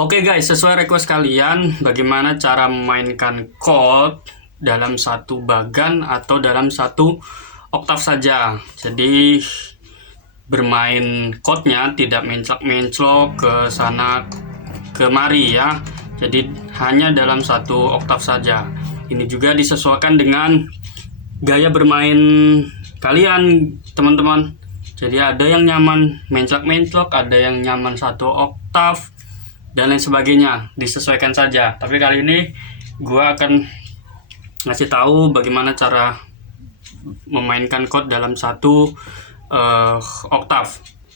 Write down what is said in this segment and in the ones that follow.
Oke guys, sesuai request kalian, bagaimana cara memainkan chord dalam satu bagan atau dalam satu oktav saja. Jadi bermain chordnya tidak menclok-menclok ke sana kemari ya. Jadi hanya dalam satu oktav saja. Ini juga disesuaikan dengan gaya bermain kalian teman-teman. Jadi ada yang nyaman menclok-menclok, ada yang nyaman satu oktav, dan lain sebagainya, disesuaikan saja. Tapi kali ini gua akan ngasih tahu bagaimana cara memainkan chord dalam satu oktav.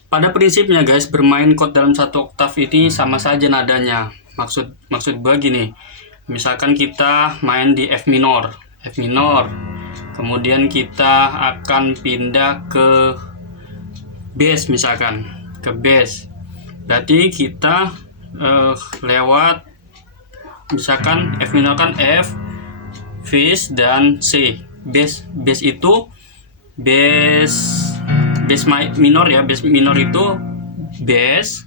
Pada prinsipnya guys, bermain chord dalam satu oktav ini sama saja nadanya. Maksud gua gini, misalkan kita main di F minor, kemudian kita akan pindah ke bass, misalkan ke bass, berarti kita lewat misalkan F minor kan F, fis dan C. Bass itu bass minor ya. Bass minor itu bass,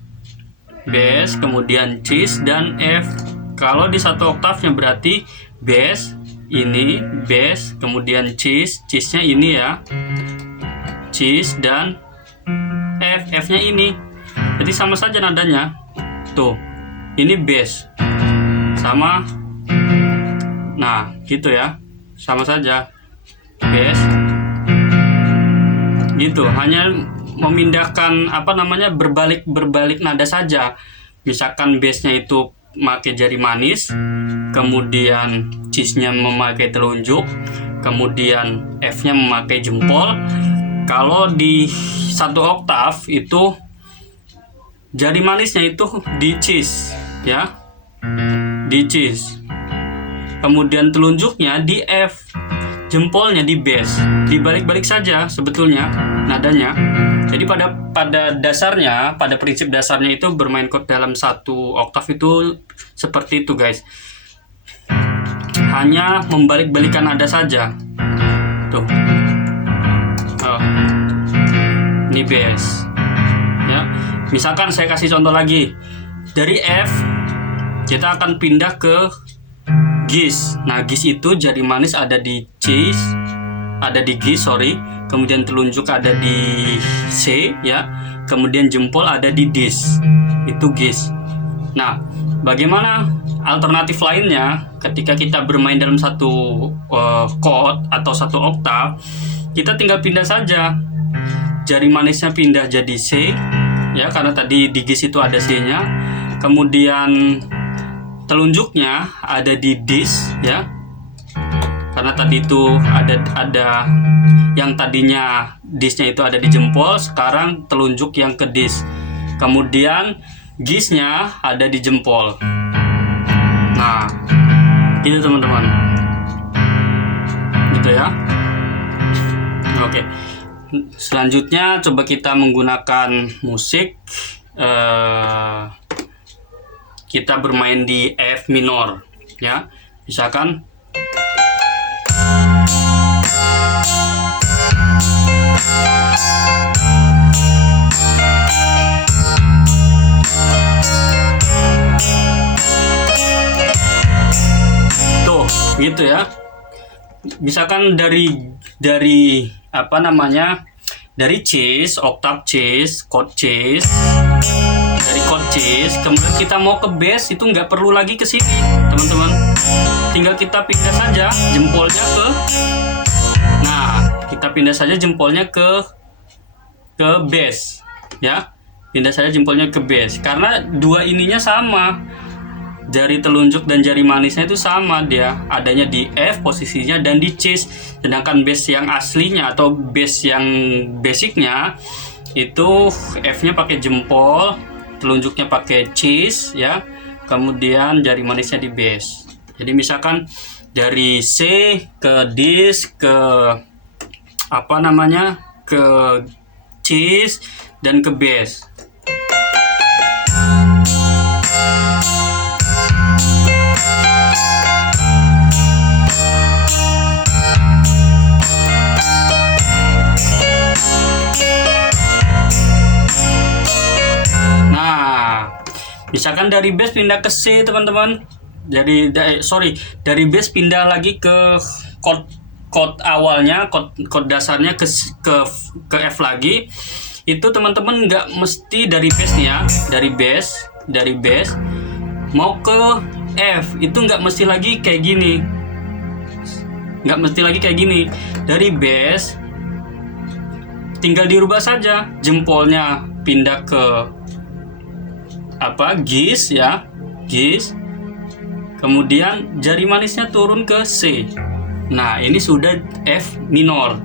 kemudian cis dan F. Kalau di satu oktavnya berarti bass ini, bass, kemudian cisnya ini ya, cis dan F-nya ini. Jadi sama saja nadanya. Tuh, ini bass sama, nah gitu ya, sama saja bass gitu, hanya memindahkan berbalik nada saja. Misalkan bassnya itu memakai jari manis, kemudian cisnya memakai telunjuk, kemudian F-nya memakai jempol. Kalau di satu oktav itu jari manisnya itu di cis ya, di cis, kemudian telunjuknya di F, jempolnya di bass. Dibalik-balik saja sebetulnya nadanya. Jadi pada dasarnya, pada prinsip dasarnya itu bermain chord dalam satu oktav itu seperti itu guys, hanya membalik-balikan nada saja. Tuh, ini bass ya. Misalkan saya kasih contoh lagi, dari F kita akan pindah ke gis. Nah, gis itu jari manis ada di cis, ada di gis, kemudian telunjuk ada di C ya, kemudian jempol ada di dis, itu gis. Nah, bagaimana alternatif lainnya ketika kita bermain dalam satu chord atau satu oktav? Kita tinggal pindah saja, jari manisnya pindah jadi C ya, karena tadi di gis itu ada C-nya, kemudian telunjuknya ada di dis ya, karena tadi itu ada yang tadinya disnya itu ada di jempol, sekarang telunjuk yang ke dis, kemudian gisnya ada di jempol. Nah, gitu teman-teman, gitu ya. Oke, selanjutnya coba kita menggunakan musik. Kita bermain di F minor ya, misalkan tuh gitu ya. Misalkan dari dari cis, oktav cis, chord cis, dari chord cis, kemudian kita mau ke bass, itu nggak perlu lagi ke sini teman-teman, tinggal kita pindah saja jempolnya kita pindah saja jempolnya ke bass ya, pindah saja jempolnya ke bass, karena dua ininya sama, jari telunjuk dan jari manisnya itu sama, dia adanya di F posisinya dan di cis. Sedangkan bass yang aslinya atau bass yang basicnya itu F-nya pakai jempol, telunjuknya pakai cis ya, kemudian jari manisnya di bass. Jadi misalkan dari C ke dis ke ke cis dan ke bass. Misalkan dari bass pindah ke C teman-teman, dari bass pindah lagi ke chord awalnya, chord dasarnya ke F lagi, itu teman-teman nggak mesti dari bass nih ya, dari bass mau ke F itu nggak mesti lagi kayak gini, dari bass tinggal dirubah saja, jempolnya pindah ke Gis ya, Gis, kemudian jari manisnya turun ke C. Nah ini sudah F minor,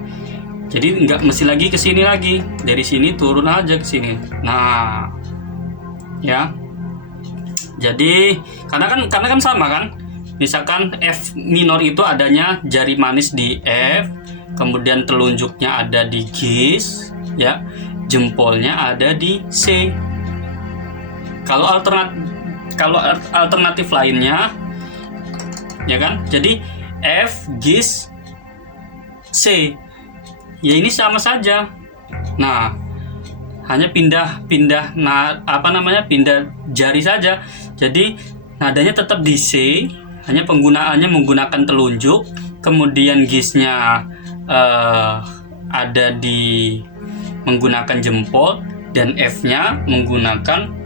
jadi nggak mesti lagi ke sini lagi, dari sini turun aja ke sini. Nah ya, jadi karena kan sama kan, misalkan F minor itu adanya jari manis di F, kemudian telunjuknya ada di Gis ya, jempolnya ada di C. Kalau alternatif lainnya ya kan, jadi F Gis C ya, ini sama saja. Nah hanya pindah jari saja, jadi nadanya tetap di C, hanya penggunaannya menggunakan telunjuk, kemudian Gisnya ada di menggunakan jempol, dan F-nya menggunakan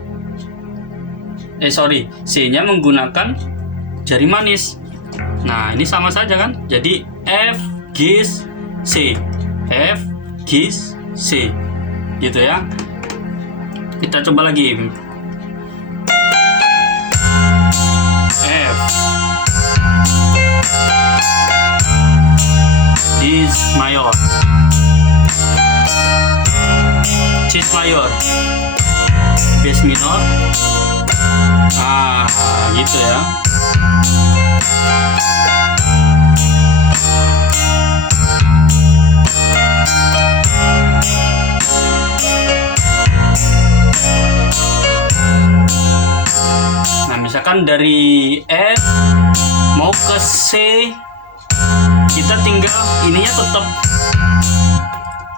C-nya menggunakan jari manis. Nah ini sama saja kan, jadi F Gis C, F Gis C gitu ya. Kita coba lagi. F Gis mayor, Cis mayor, bass minor. Gitu ya. Nah misalkan dari F mau ke C, kita tinggal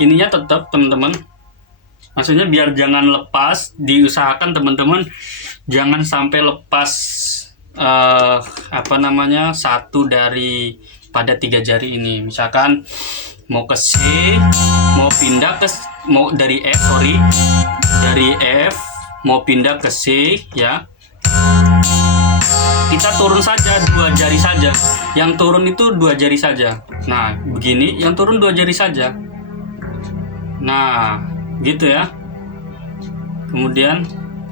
ininya tetap teman-teman, maksudnya biar jangan lepas, diusahakan teman-teman jangan sampai lepas satu dari pada 3 jari ini. Misalkan mau ke C, dari F mau pindah ke C ya, kita turun saja 2 jari saja, yang turun itu 2 jari saja. Nah begini, yang turun 2 jari saja. Nah gitu ya. Kemudian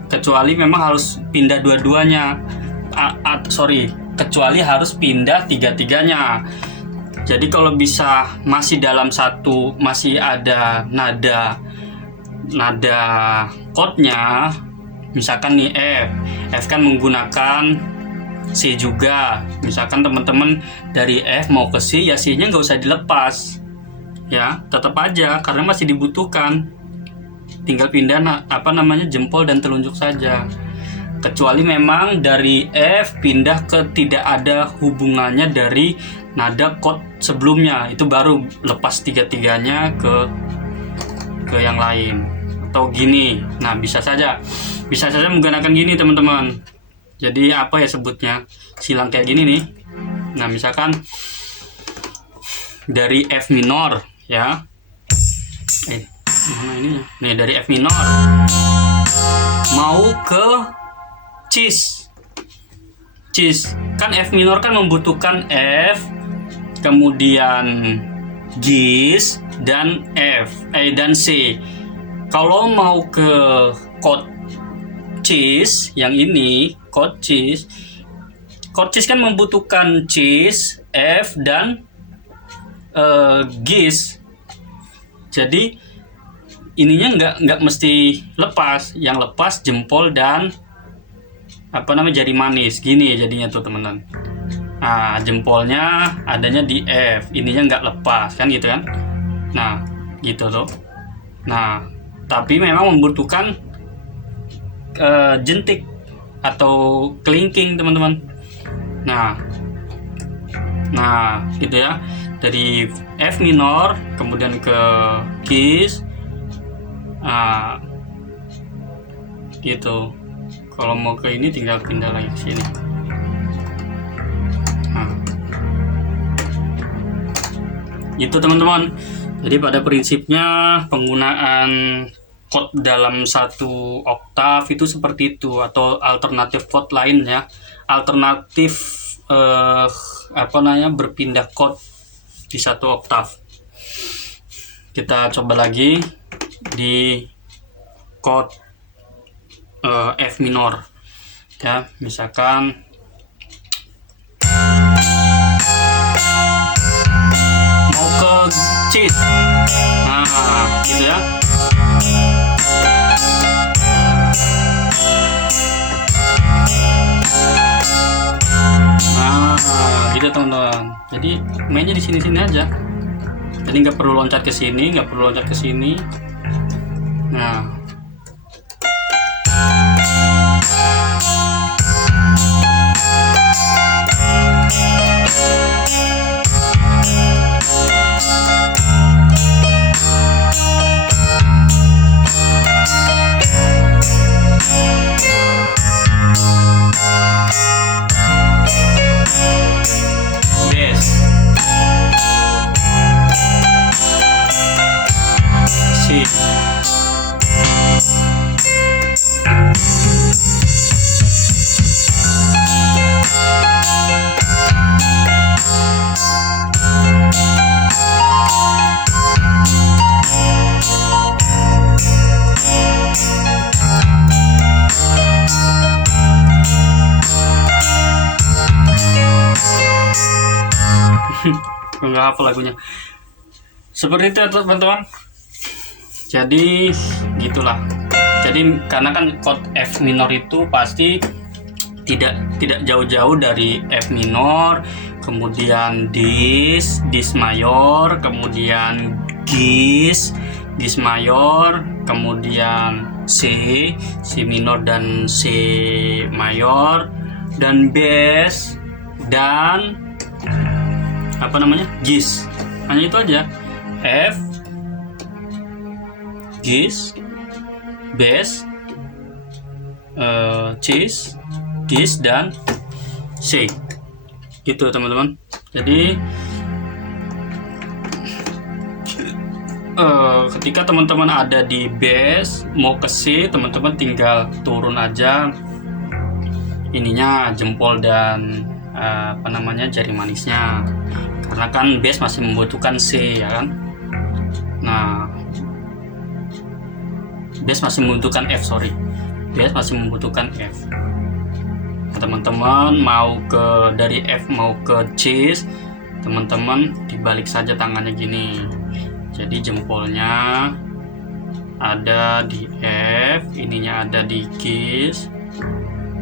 kecuali memang harus pindah dua-duanya, kecuali harus pindah 3-3-nya. Jadi kalau bisa masih dalam satu, masih ada nada chordnya, misalkan nih F kan menggunakan C juga, misalkan teman-teman dari F mau ke C ya, C-nya nggak usah dilepas ya, tetap aja karena masih dibutuhkan, tinggal pindah jempol dan telunjuk saja. Kecuali memang dari F pindah ke tidak ada hubungannya dari nada chord sebelumnya, itu baru lepas 3-3-nya ke yang lain atau gini. Nah bisa saja menggunakan gini teman-teman. Jadi sebutnya silang kayak gini nih. Nah misalkan dari F minor ya, mana ininya? Nih dari F minor mau ke Cis, kan F minor kan membutuhkan F, kemudian Gis dan dan C. Kalau mau ke chord Cis yang ini, chord Cis kan membutuhkan Cis, F dan Gis. Jadi ininya nggak mesti lepas, yang lepas jempol dan jari manis gini jadinya tuh teman-teman. Nah jempolnya adanya di F, ininya nggak lepas kan gitu kan. Nah gitu tuh. Nah tapi memang membutuhkan jentik atau kelingking teman-teman. Nah gitu ya, dari F minor kemudian ke Gis, gitu, Kalau mau ke ini tinggal pindah lagi ke sini. Nah, itu teman-teman. Jadi pada prinsipnya penggunaan chord dalam satu oktav itu seperti itu, atau alternatif chord lain ya. Alternatif berpindah chord di satu oktav. Kita coba lagi di chord F minor ya, misalkan mau ke C. Nah, gitu ya. Nah, gitu teman-teman. Jadi mainnya di sini-sini aja. Jadi nggak perlu loncat ke sini, nggak perlu loncat ke sini. Nah, nggak hafal lagunya. Seperti itu teman-teman. Jadi gitulah. Jadi karena kan chord F minor itu pasti tidak jauh-jauh dari F minor, kemudian dis mayor, kemudian gis mayor, kemudian C minor dan C mayor, dan bass dan gis. Hanya itu aja. F, gis, bass, cis, gis, dan C. Gitu teman-teman. Jadi ketika teman-teman ada di bass mau ke C, teman-teman tinggal turun aja ininya, jempol dan jari manisnya, karena kan bass masih membutuhkan C ya kan. Nah, bass masih membutuhkan F, bass masih membutuhkan F. Teman-teman mau dari F mau ke C, teman-teman dibalik saja tangannya gini. Jadi jempolnya ada di F, ininya ada di gis.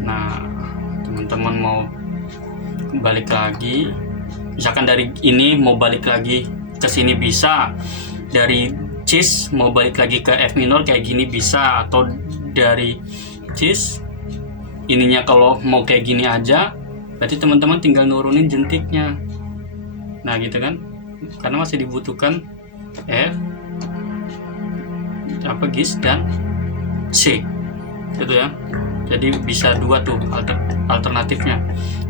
Nah, teman-teman mau balik lagi, misalkan dari ini mau balik lagi ke sini bisa, dari cis mau balik lagi ke F minor kayak gini bisa, atau dari cis ininya kalau mau kayak gini aja, berarti teman-teman tinggal nurunin jentiknya. Nah gitu kan, karena masih dibutuhkan F, gis dan C gitu ya. Jadi bisa dua tuh alternatifnya,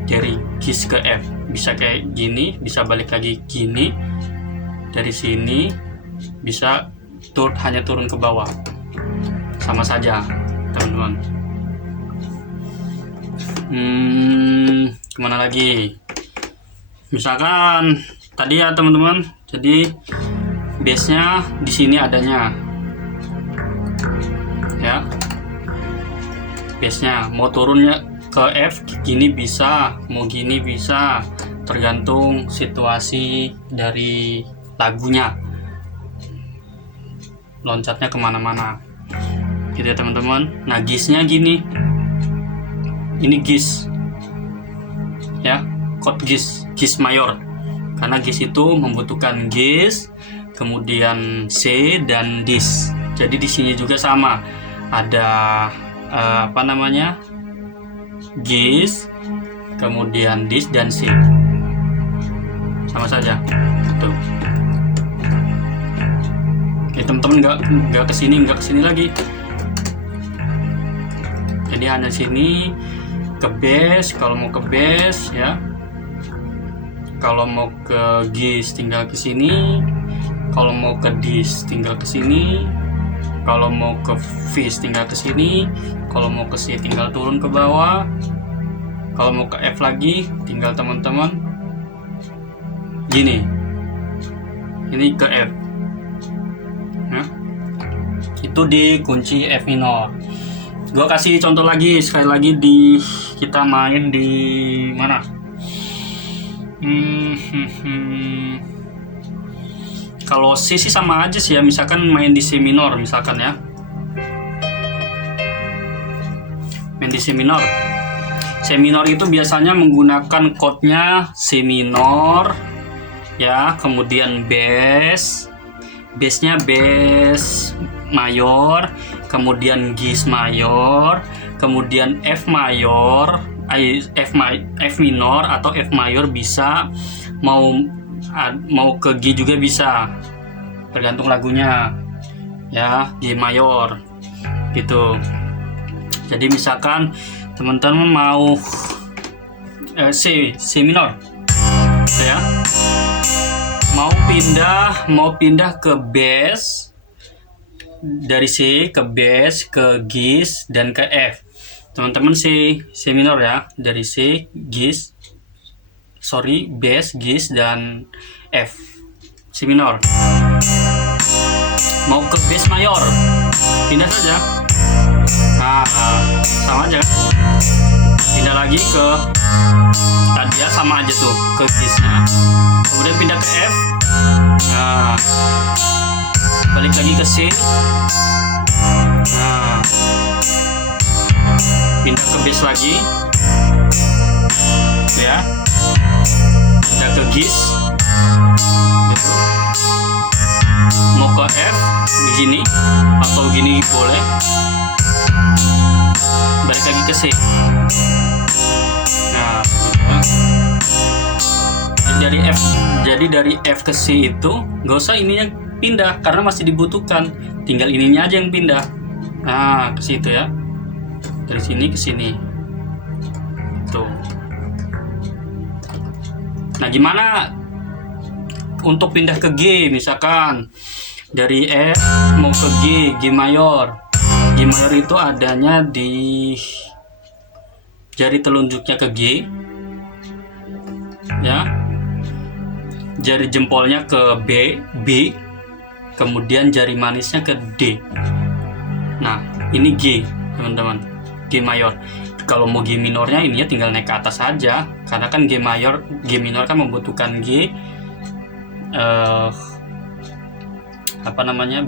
dari gis ke F bisa kayak gini, bisa balik lagi gini, dari sini bisa hanya turun ke bawah, sama saja teman-teman. Kemana lagi? Misalkan tadi ya teman-teman, jadi bassnya di sini adanya ya, bassnya mau turunnya ke F gini bisa, mau gini bisa, tergantung situasi dari lagunya, loncatnya kemana-mana gitu ya teman-teman. Nah gisnya gini, ini gis ya, chord gis mayor, karena gis itu membutuhkan gis, kemudian C dan dis. Jadi di sini juga sama, ada gis, kemudian dis dan C, sama saja tuh. Oke teman-teman, nggak kesini lagi. Jadi Jadi hanya sini ke bass, kalau mau ke bass ya. Kalau mau ke GIS tinggal ke sini. Kalau mau ke DIS tinggal ke sini. Kalau mau ke Vis tinggal ke sini. Kalau mau ke C tinggal turun ke bawah. Kalau mau ke F lagi tinggal teman-teman gini. Ini ke F. Nah, itu di kunci F minor. Gua kasih contoh lagi, sekali lagi kita main di mana? Kalau C sih sama aja sih ya, misalkan main di C minor misalkan ya. Main di C minor. C minor itu biasanya menggunakan chordnya C minor ya, kemudian bassnya bass mayor, kemudian GIS mayor, kemudian F mayor, F minor atau F mayor bisa, mau ke G juga bisa, tergantung lagunya ya, G mayor gitu. Jadi misalkan teman-teman mau C minor ya, mau pindah ke bass, dari C ke bass ke GIS dan ke F. Teman-teman C minor ya, dari C bass, GIS dan F. C minor. Mau ke bass mayor, pindah saja. Nah, sama aja kan? Pindah lagi ke tadi ya, sama aja tuh ke GIS-nya. Kemudian pindah ke F. Nah, balik lagi ke C. Nah, pindah ke bass lagi ya, pindah ke GIS gitu. Mau ke F begini atau gini boleh, balik lagi ke C. Nah, jadi dari F ke C itu nggak usah ininya pindah karena masih dibutuhkan, tinggal ininya aja yang pindah. Nah, ke situ ya, dari sini ke sini tuh. Nah, gimana untuk pindah ke G? Misalkan dari F mau ke G mayor. G mayor itu adanya di jari telunjuknya ke G ya, jari jempolnya ke B, kemudian jari manisnya ke D. Nah, ini G teman-teman, G mayor. Kalau mau G minornya ininya tinggal naik ke atas saja, karena kan G minor kan membutuhkan G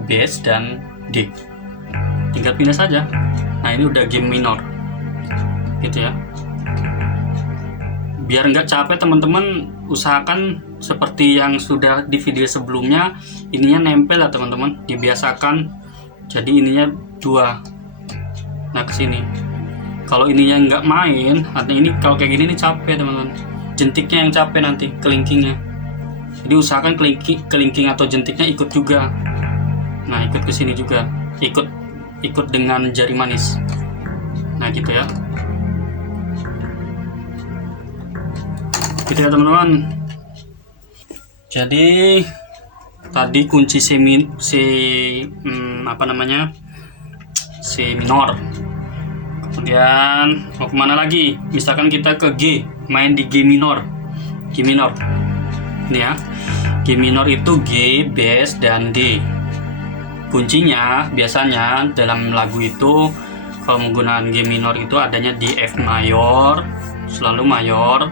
bass dan D. Tinggal pindah saja. Nah, ini udah G minor gitu ya. Biar nggak capek teman-teman, usahakan seperti yang sudah di video sebelumnya, ininya nempel ya teman-teman, dibiasakan. Jadi ininya 2. Nah, ke sini. Kalau ininya nggak main, artinya ini kalau kayak gini nih capek teman-teman. Jentiknya yang capek nanti, kelingkingnya. Jadi usahakan kelingking atau jentiknya ikut juga. Nah, ikut ke sini juga, ikut dengan jari manis. Nah, gitu ya. Gitu ya teman-teman. Jadi tadi kunci C minor. Kemudian mau kemana lagi? Misalkan kita ke G, main di G minor. Ini ya, G minor itu G, bass, dan D. Kuncinya biasanya dalam lagu itu kalau menggunakan G minor itu adanya di F mayor, selalu mayor.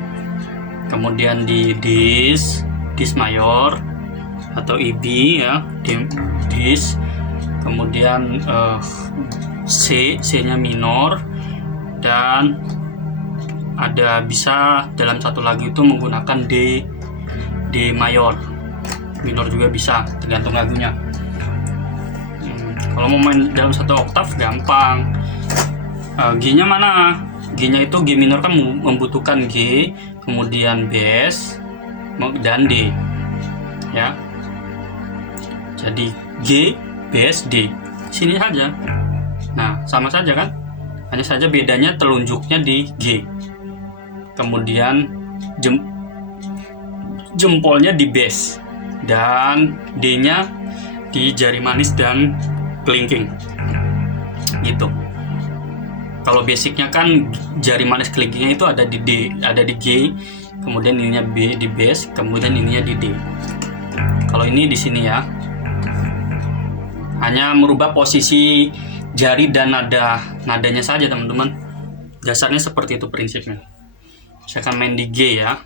Kemudian di DIS mayor atau EB ya, DIS. Kemudian C-nya minor, dan ada bisa dalam satu lagu itu menggunakan D mayor, minor juga bisa, tergantung lagunya. Kalau mau main dalam satu oktav gampang. G-nya mana? G-nya itu G minor kan membutuhkan G, kemudian bass dan D ya. Jadi G, bass, D, sini saja. Nah, sama saja kan. Hanya saja bedanya telunjuknya di G, kemudian jempolnya di base, dan D-nya di jari manis dan kelingking gitu. Kalau basicnya kan jari manis kelingkingnya itu ada di D, ada di G, kemudian ininya B di base, kemudian ininya di D. Kalau ini di sini ya, hanya merubah posisi jari dan nadanya saja teman-teman. Dasarnya seperti itu prinsipnya. Saya akan main di G ya.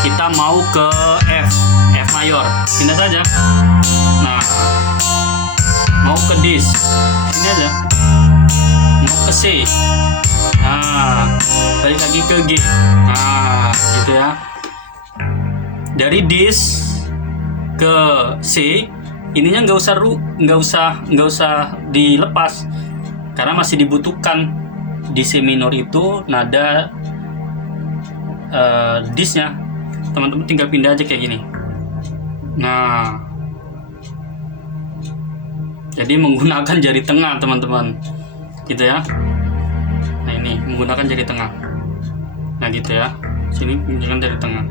Kita mau ke F mayor, pindah saja. Nah, mau ke dis, sini aja. Mau ke C, nah balik lagi ke G. Nah gitu ya. Dari dis ke C, ininya nggak usah dilepas, karena masih dibutuhkan di C minor itu nada disnya. Teman-teman tinggal pindah aja kayak gini. Nah, jadi menggunakan jari tengah teman-teman, gitu ya. Nah ini menggunakan jari tengah. Nah gitu ya. Sini menggunakan jari tengah.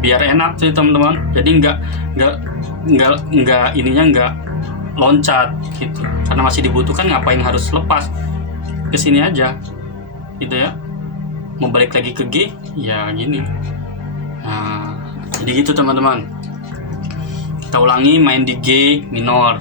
Biar enak sih teman-teman. Jadi nggak ininya nggak loncat gitu. Karena masih dibutuhkan, ngapain harus lepas? Ke sini aja, gitu ya. Mau balik lagi ke G, ya gini. Nah, jadi gitu teman-teman. Kita ulangi main di G minor.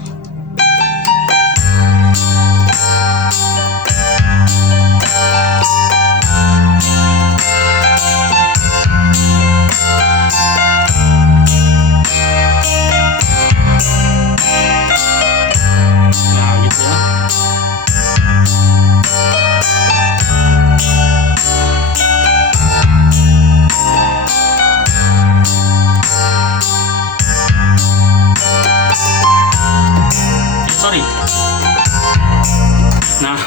Nah, gitu ya.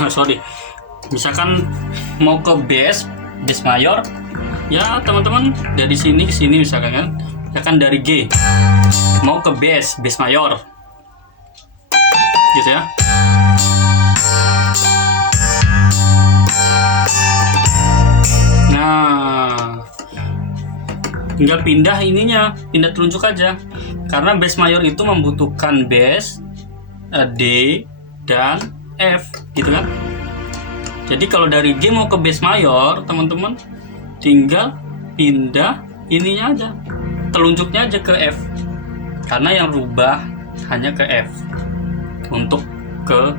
Sorry, misalkan mau ke bass mayor ya teman-teman, dari sini ke sini misalkan dari G mau ke bass mayor gitu ya. Nah, tinggal pindah ininya, pindah telunjuk aja, karena bass mayor itu membutuhkan bass, D dan F gitu kan. Jadi kalau dari G mau ke bass mayor, teman-teman tinggal pindah ininya aja, telunjuknya aja ke F, karena yang rubah hanya ke F untuk ke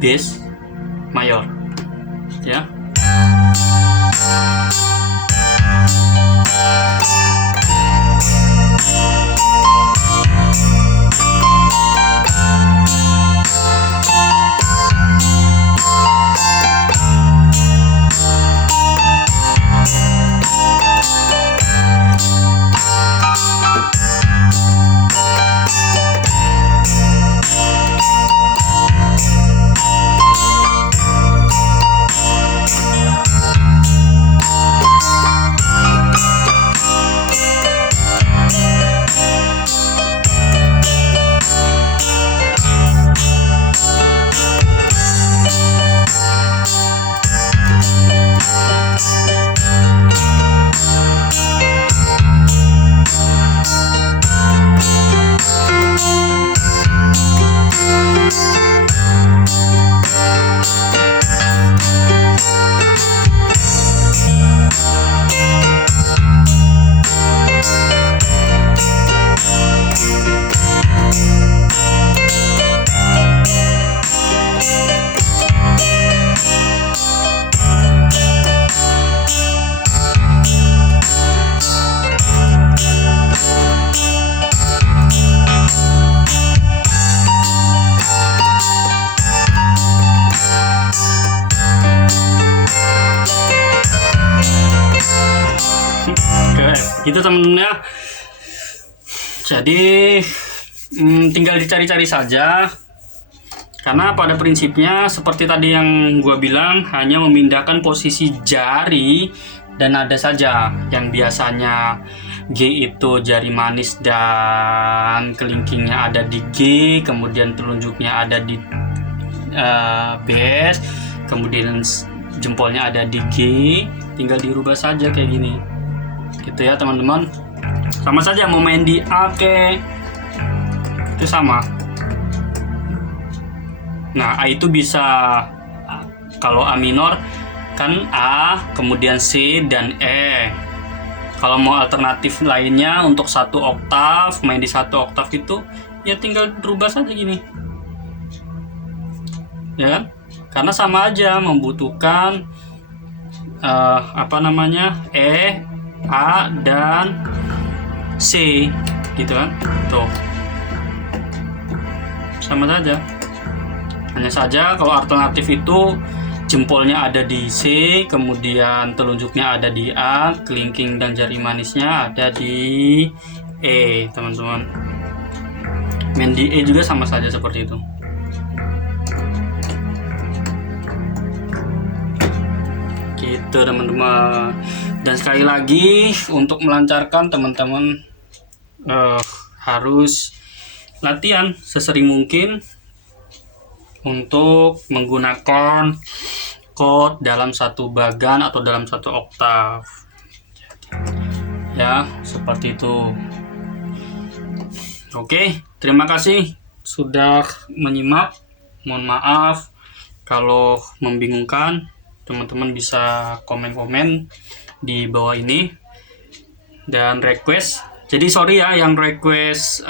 bass mayor ya. Gitu temen-temen ya. Jadi tinggal dicari-cari saja, karena pada prinsipnya seperti tadi yang gua bilang, hanya memindahkan posisi jari dan nada saja. Yang biasanya G itu jari manis dan kelingkingnya ada di G, kemudian telunjuknya ada di bass, kemudian jempolnya ada di G, tinggal dirubah saja kayak gini gitu ya teman-teman. Sama saja mau main di A ke itu sama. Nah, A itu bisa, kalau A minor kan A, kemudian C dan E. Kalau mau alternatif lainnya untuk 1 oktav, main di 1 oktav itu ya tinggal berubah saja gini. Ya kan? Karena sama aja membutuhkan E, A dan C gitu kan. Tuh. Sama saja. Hanya saja kalau alternatif itu jempolnya ada di C, kemudian telunjuknya ada di A, kelingking dan jari manisnya ada di E, teman-teman. Main di E juga sama saja seperti itu. Gitu teman-teman. Dan sekali lagi untuk melancarkan teman-teman harus latihan sesering mungkin untuk menggunakan chord dalam 1 bagan atau dalam 1 oktav ya, seperti itu. Oke, terima kasih sudah menyimak. Mohon maaf kalau membingungkan. Teman-teman bisa komen-komen di bawah ini dan request. Jadi sorry ya yang request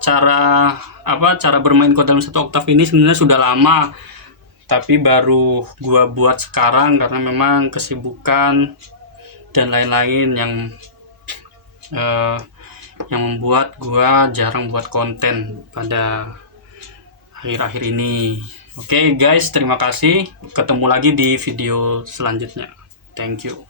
cara bermain chord dalam 1 oktav ini sebenarnya sudah lama, tapi baru gua buat sekarang karena memang kesibukan dan lain-lain yang membuat gua jarang buat konten pada akhir-akhir ini. Oke guys, terima kasih. Ketemu lagi di video selanjutnya. Thank you.